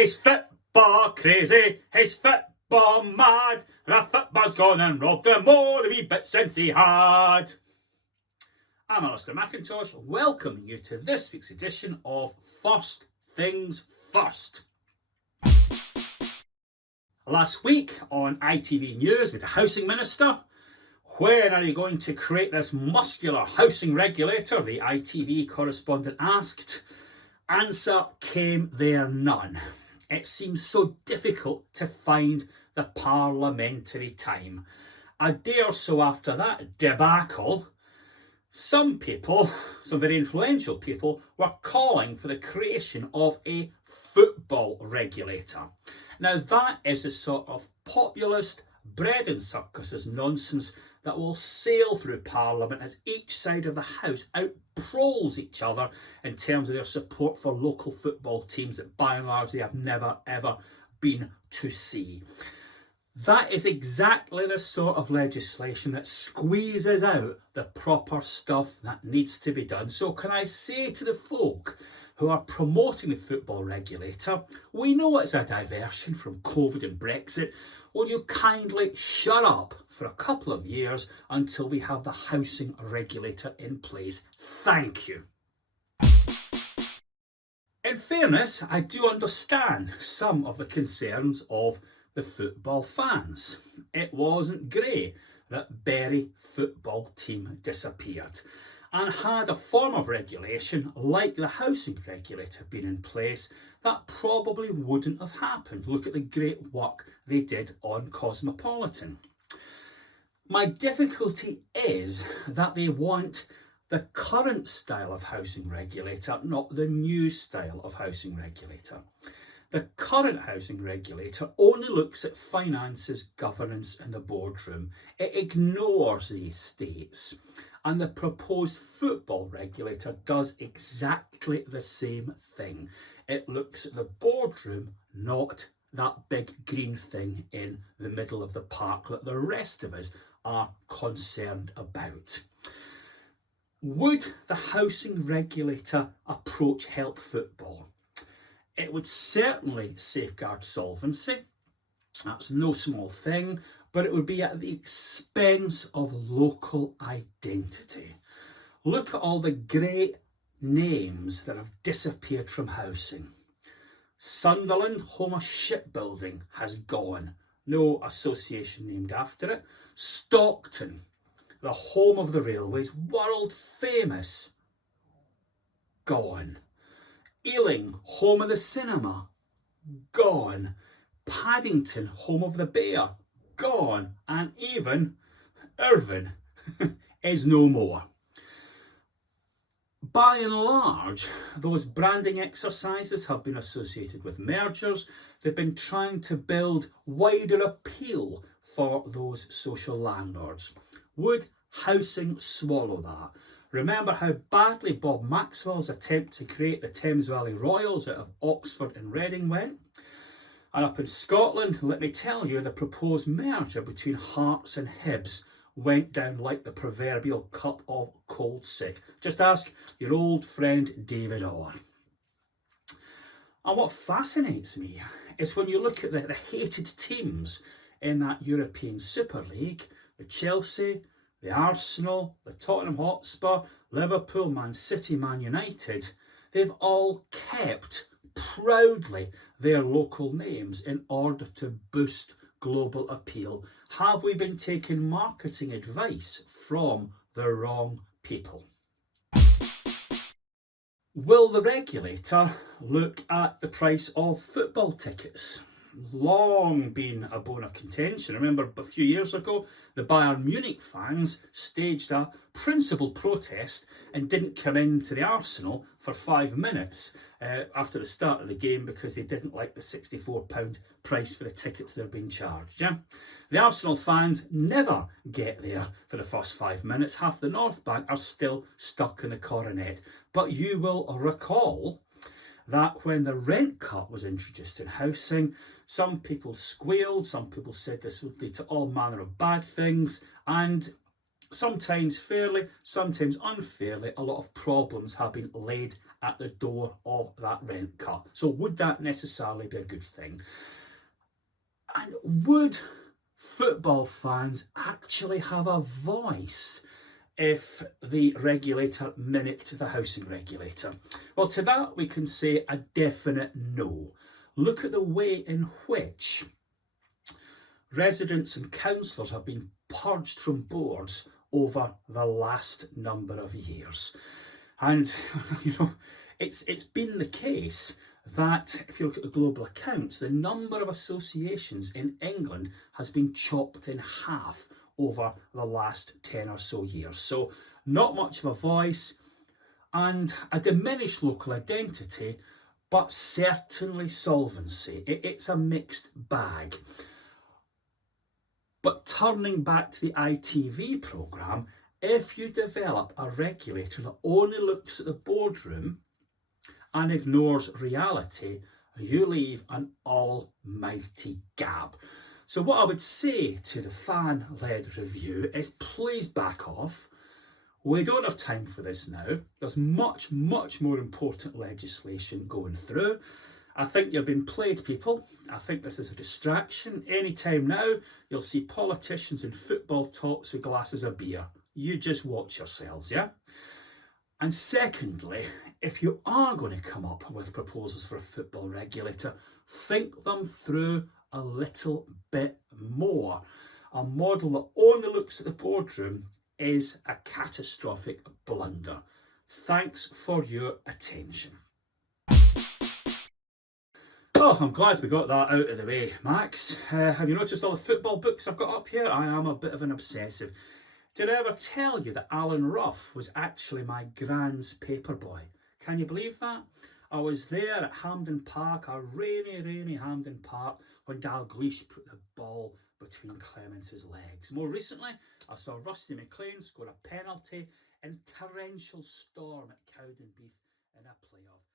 He's football crazy, he's football mad. The football's gone and robbed him all the wee bit since he had. I'm Alistair McIntosh, welcoming you to this week's edition of First Things First. Last week on ITV News with the Housing Minister, when are you going to create this muscular housing regulator? The ITV correspondent asked. Answer came there none. It seems so difficult to find the parliamentary time. A day or so after that debacle, some people, some very influential people, were calling for the creation of a football regulator. Now that is the sort of populist, bread and circuses nonsense that will sail through Parliament as each side of the House outproles each other in terms of their support for local football teams that by and large they have never ever been to see. That is exactly the sort of legislation that squeezes out the proper stuff that needs to be done. So can I say to the folk who are promoting the football regulator, we know it's a diversion from COVID and Brexit. Will you kindly shut up for a couple of years until we have the housing regulator in place? Thank you. In fairness, I do understand some of the concerns of the football fans. It wasn't great that Bury football team disappeared. And had a form of regulation like the housing regulator been in place, that probably wouldn't have happened. Look at the great work they did on Cosmopolitan. My difficulty is that they want the current style of housing regulator, not the new style of housing regulator. The current housing regulator only looks at finances, governance and the boardroom. It ignores the estates. And the proposed football regulator does exactly the same thing. It looks at the boardroom, not that big green thing in the middle of the park that the rest of us are concerned about. Would the housing regulator approach help football? It would certainly safeguard solvency. That's no small thing, but it would be at the expense of local identity. Look at all the great names that have disappeared from housing. Sunderland, home of shipbuilding, has gone. No association named after it. Stockton, the home of the railways, world famous, gone. Ealing, home of the cinema, gone. Paddington, home of the bear, gone. And even Irvine is no more. By and large, those branding exercises have been associated with mergers. They've been trying to build wider appeal for those social landlords. Would housing swallow that? Remember how badly Bob Maxwell's attempt to create the Thames Valley Royals out of Oxford and Reading went? And up in Scotland, let me tell you, the proposed merger between Hearts and Hibs went down like the proverbial cup of cold sick. Just ask your old friend David Orr. And what fascinates me is when you look at the hated teams in that European Super League, the Chelsea, the Arsenal, the Tottenham Hotspur, Liverpool, Man City, Man United, they've all kept proudly their local names in order to boost global appeal. Have we been taking marketing advice from the wrong people? Will the regulator look at the price of football tickets? Long been a bone of contention. Remember a few years ago, the Bayern Munich fans staged a principled protest and didn't come into the Arsenal for 5 minutes after the start of the game because they didn't like the £64 price for the tickets they're being charged. Yeah? The Arsenal fans never get there for the first 5 minutes. Half the North Bank are still stuck in the coronet. But you will recall that when the rent cut was introduced in housing, some people squealed, some people said this would lead to all manner of bad things, and sometimes fairly, sometimes unfairly, a lot of problems have been laid at the door of that rent cut. So would that necessarily be a good thing? And would football fans actually have a voice if the regulator mimicked the housing regulator? Well, to that we can say a definite no. Look at the way in which residents and councillors have been purged from boards over the last number of years. And, you know, it's been the case that if you look at the global accounts, the number of associations in England has been chopped in half over the last 10 or so years. So not much of a voice and a diminished local identity, but certainly solvency. It's a mixed bag. But turning back to the ITV programme, if you develop a regulator that only looks at the boardroom and ignores reality, you leave an almighty gap. So what I would say to the fan-led review is please back off. We don't have time for this now. There's much, much more important legislation going through. I think you've been played, people. I think this is a distraction. Anytime now, you'll see politicians in football tops with glasses of beer. You just watch yourselves, yeah? And secondly, if you are going to come up with proposals for a football regulator, think them through a little bit more. A model that only looks at the boardroom is a catastrophic blunder. Thanks for your attention. Oh, I'm glad we got that out of the way, Max. Have you noticed all the football books I've got up here? I am a bit of an obsessive. Did I ever tell you that Alan Rough was actually my gran's paper boy? Can you believe that? I was there at Hampden Park, a rainy Hampden Park, when Dalglish put the ball between Clemence's legs. More recently, I saw Rusty McLean score a penalty in torrential storm at Cowdenbeath in a playoff.